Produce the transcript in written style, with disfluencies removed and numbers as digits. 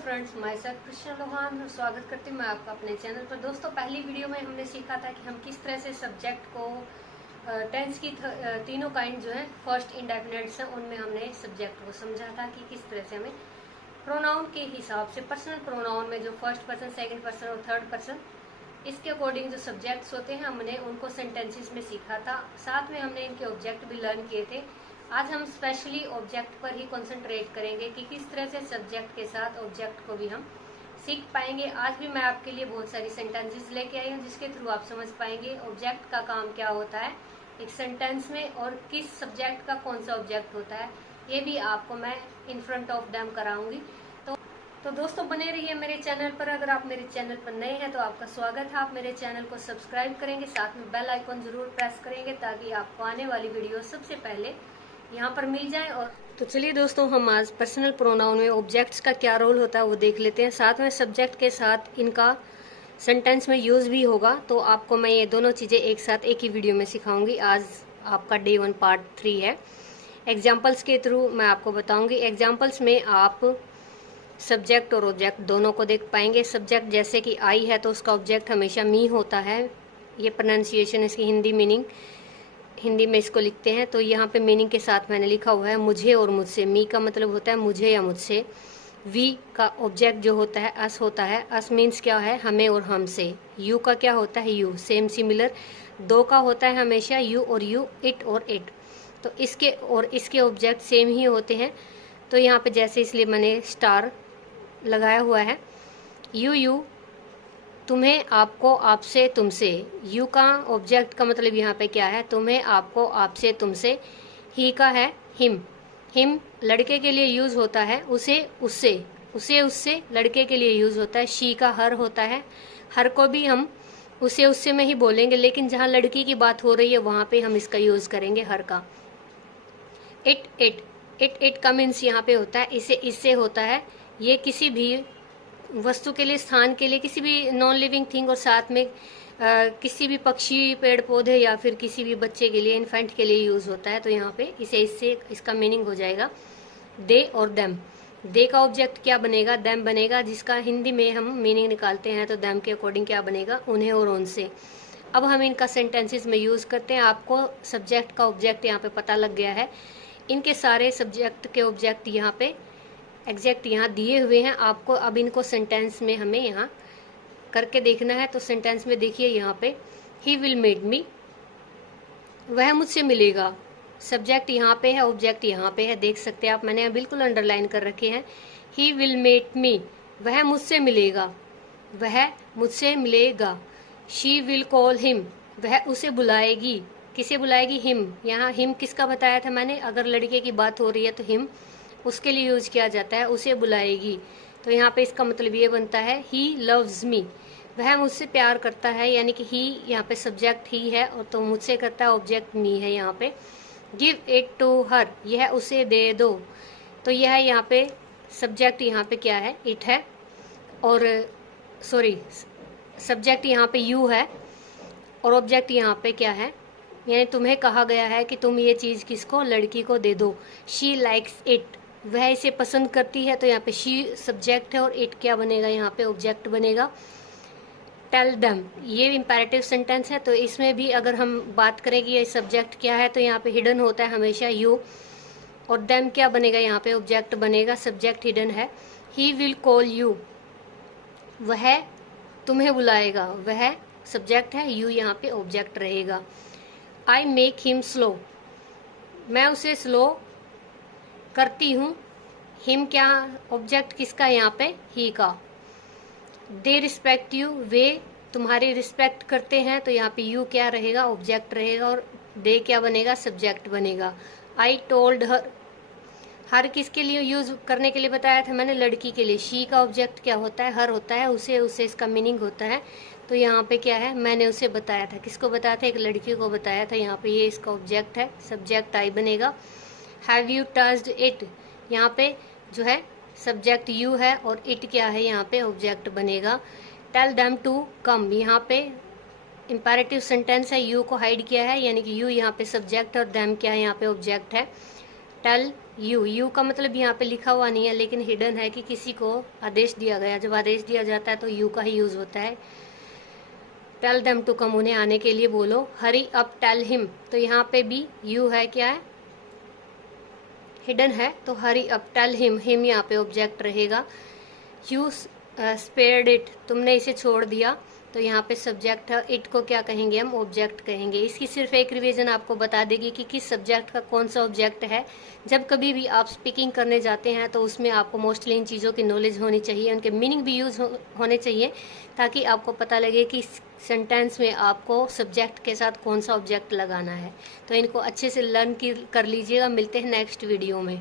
Friends, मैं sir Krishna Lohan स्वागत करती हूँ मैं आपका अपने चैनल पर। दोस्तों, पहली वीडियो में हमने सीखा था कि हम किस तरह से सब्जेक्ट को टेंस की तीनों काइंड जो है फर्स्ट इंडेफिनिट्स हैं, उनमें हमने सब्जेक्ट को समझा था कि किस तरह से हमें प्रोनाउन के हिसाब से पर्सनल प्रोनाउन में जो फर्स्ट पर्सन, सेकंड पर्सन और थर्ड पर्सन, इसके अकॉर्डिंग जो सब्जेक्ट्स होते हैं हमने उनको सेंटेंसेस में सीखा था। साथ में हमने इनके ऑब्जेक्ट भी लर्न किए थे। आज हम स्पेशली ऑब्जेक्ट पर ही कंसंट्रेट करेंगे कि किस तरह से सब्जेक्ट के साथ ऑब्जेक्ट को भी हम सीख पाएंगे। आज भी मैं आपके लिए बहुत सारी सेंटेंसेस लेके आई हूँ जिसके थ्रू आप समझ पाएंगे ऑब्जेक्ट का काम क्या होता है एक सेंटेंस में और किस सब्जेक्ट का कौन सा ऑब्जेक्ट होता है, ये भी आपको मैं इन फ्रंट ऑफ देम कराऊंगी। तो दोस्तों, बने रहिए मेरे चैनल पर। अगर आप मेरे चैनल पर नए हैं तो आपका स्वागत है। आप मेरे चैनल को सब्सक्राइब करेंगे, साथ में बेल आइकॉन जरूर प्रेस करेंगे ताकि आपको आने वाली वीडियो सबसे पहले यहाँ पर मिल जाए। और तो चलिए दोस्तों, हम आज पर्सनल प्रोनाउन में ऑब्जेक्ट्स का क्या रोल होता है वो देख लेते हैं। साथ में सब्जेक्ट के साथ इनका सेंटेंस में यूज भी होगा, तो आपको मैं ये दोनों चीज़ें एक साथ एक ही वीडियो में सिखाऊंगी। आज आपका डे 1 पार्ट 3 है। एग्जाम्पल्स के थ्रू मैं आपको बताऊंगी। एग्जाम्पल्स में आप सब्जेक्ट और ऑब्जेक्ट दोनों को देख पाएंगे। सब्जेक्ट जैसे कि आई है तो उसका ऑब्जेक्ट हमेशा मी होता है। ये प्रोनाउंसिएशन इसकी हिंदी मीनिंग, हिंदी में इसको लिखते हैं तो यहाँ पे मीनिंग के साथ मैंने लिखा हुआ है मुझे और मुझसे। मी का मतलब होता है मुझे या मुझसे। वी का ऑब्जेक्ट जो होता है अस होता है। अस मीन्स क्या है, हमें और हमसे। यू का क्या होता है, यू। सेम सिमिलर दो का होता है हमेशा यू और यू, इट और इट। तो इसके और इसके ऑब्जेक्ट सेम ही होते हैं। तो यहाँ पे जैसे इसलिए मैंने स्टार लगाया हुआ है। यू तुम्हें, आपको, आपसे, तुमसे। यू का ऑब्जेक्ट का मतलब यहाँ पे क्या है, तुम्हें, आपको, आपसे, तुमसे। ही का है हिम। हिम लड़के के लिए यूज होता है, उसे, उससे। उसे, उससे लड़के के लिए यूज होता है। शी का हर होता है। हर को भी हम उसे, उससे में ही बोलेंगे, लेकिन जहाँ लड़की की बात हो रही है वहाँ पे हम इसका यूज करेंगे हर का। इट का मीन्स यहाँ पे होता है इसे, इससे होता है। ये किसी भी वस्तु के लिए, स्थान के लिए, किसी भी नॉन लिविंग थिंग और साथ में किसी भी पक्षी, पेड़ पौधे या फिर किसी भी बच्चे के लिए, इन्फेंट के लिए यूज होता है। तो यहाँ पे इसे, इससे इसका मीनिंग हो जाएगा दे और देम। दे का ऑब्जेक्ट क्या बनेगा, देम बनेगा, जिसका हिंदी में हम मीनिंग निकालते हैं तो देम के अकॉर्डिंग क्या बनेगा, उन्हें और उनसे। अब हम इनका सेंटेंसेस में यूज करते हैं। आपको सब्जेक्ट का ऑब्जेक्ट यहाँ पे पता लग गया है। इनके सारे सब्जेक्ट के ऑब्जेक्ट यहाँ पे एग्जैक्ट यहाँ दिए हुए हैं आपको। अब इनको सेंटेंस में हमें यहाँ करके देखना है। तो सेंटेंस में देखिए यहाँ पे ही विल मीट मी, वह मुझसे मिलेगा। सब्जेक्ट यहाँ पे है, ऑब्जेक्ट यहाँ पे है, देख सकते हैं आप, मैंने बिल्कुल अंडरलाइन कर रखे हैं। ही विल मीट मी, वह मुझसे मिलेगा, वह मुझसे मिलेगा। शी विल कॉल हिम, वह उसे बुलाएगी। किसे बुलाएगी, हिम। यहाँ हिम किसका बताया था मैंने, अगर लड़के की बात हो रही है तो हिम उसके लिए यूज किया जाता है, उसे बुलाएगी। तो यहाँ पे इसका मतलब ये बनता है ही लव्स मी, वह मुझसे प्यार करता है, यानी कि ही यहाँ पे सब्जेक्ट ही है और तो मुझसे करता है, ऑब्जेक्ट मी है यहाँ पे। गिव इट टू हर, यह उसे दे दो। तो यह यहाँ पे सब्जेक्ट यहाँ पे क्या है, इट है, और सॉरी सब्जेक्ट यहाँ पे यू है और ऑब्जेक्ट यहाँ पे क्या है, यानी तुम्हें कहा गया है कि तुम ये चीज़ किसको, लड़की को दे दो। शी लाइक्स इट, वह इसे पसंद करती है। तो यहाँ पे शी सब्जेक्ट है और इट क्या बनेगा, यहाँ पे ऑब्जेक्ट बनेगा। टेल देम, ये इंपैरेटिव सेंटेंस है तो इसमें भी अगर हम बात करें कि ये सब्जेक्ट क्या है तो यहाँ पे हिडन होता है हमेशा यू, और देम क्या बनेगा, यहाँ पे ऑब्जेक्ट बनेगा, सब्जेक्ट हिडन है। ही विल कॉल यू, वह तुम्हें बुलाएगा, वह सब्जेक्ट है, यू यहाँ पे ऑब्जेक्ट रहेगा। आई मेक हिम स्लो, मैं उसे स्लो करती हूँ। हिम क्या ऑब्जेक्ट किसका, यहाँ पे ही का। दे रिस्पेक्ट यू, वे तुम्हारी रिस्पेक्ट करते हैं। तो यहाँ पे यू क्या रहेगा, ऑब्जेक्ट रहेगा, और दे क्या बनेगा, सब्जेक्ट बनेगा। आई टोल्ड हर, हर किसके लिए यूज करने के लिए बताया था मैंने, लड़की के लिए। शी का ऑब्जेक्ट क्या होता है, हर होता है, उसे, उसे इसका मीनिंग होता है। तो यहाँ पे क्या है, मैंने उसे बताया था, किसको बताया था, एक लड़की को बताया था। यहाँ पे ये इसका ऑब्जेक्ट है, सब्जेक्ट आई बनेगा। हैव यू टच्ड इट, यहाँ पे जो है सब्जेक्ट यू है और इट क्या है, यहाँ पे ऑब्जेक्ट बनेगा। टेल देम टू कम, यहाँ पे इंपैरेटिव सेंटेंस है, यू को हाइड किया है, यानी कि यू यहाँ पे सब्जेक्ट और देम क्या है, यहाँ पे ऑब्जेक्ट है। टेल यू का मतलब यहाँ पे लिखा हुआ नहीं है, लेकिन हिडन है कि किसी को आदेश दिया गया। जब आदेश दिया जाता है तो यू का ही यूज होता है। टेल देम टू कम, उन्हें आने के लिए बोलो। हरी अप टेल हिम, तो यहाँ पे भी यू है, क्या है, हिडन है, तो हरी अप टेल हिम यहाँ पे ऑब्जेक्ट रहेगा। यू स्पेयर्ड इट, तुमने इसे छोड़ दिया, तो यहाँ पे सब्जेक्ट है। इट को क्या कहेंगे हम, ऑब्जेक्ट कहेंगे। इसकी सिर्फ एक रिवीजन आपको बता देगी कि किस सब्जेक्ट का कौन सा ऑब्जेक्ट है। जब कभी भी आप स्पीकिंग करने जाते हैं तो उसमें आपको मोस्टली इन चीज़ों की नॉलेज होनी चाहिए, उनके मीनिंग भी यूज़ होने चाहिए, ताकि आपको पता लगे कि सेंटेंस में आपको सब्जेक्ट के साथ कौन सा ऑब्जेक्ट लगाना है। तो इनको अच्छे से लर्न कर लीजिएगा। मिलते हैं नेक्स्ट वीडियो में।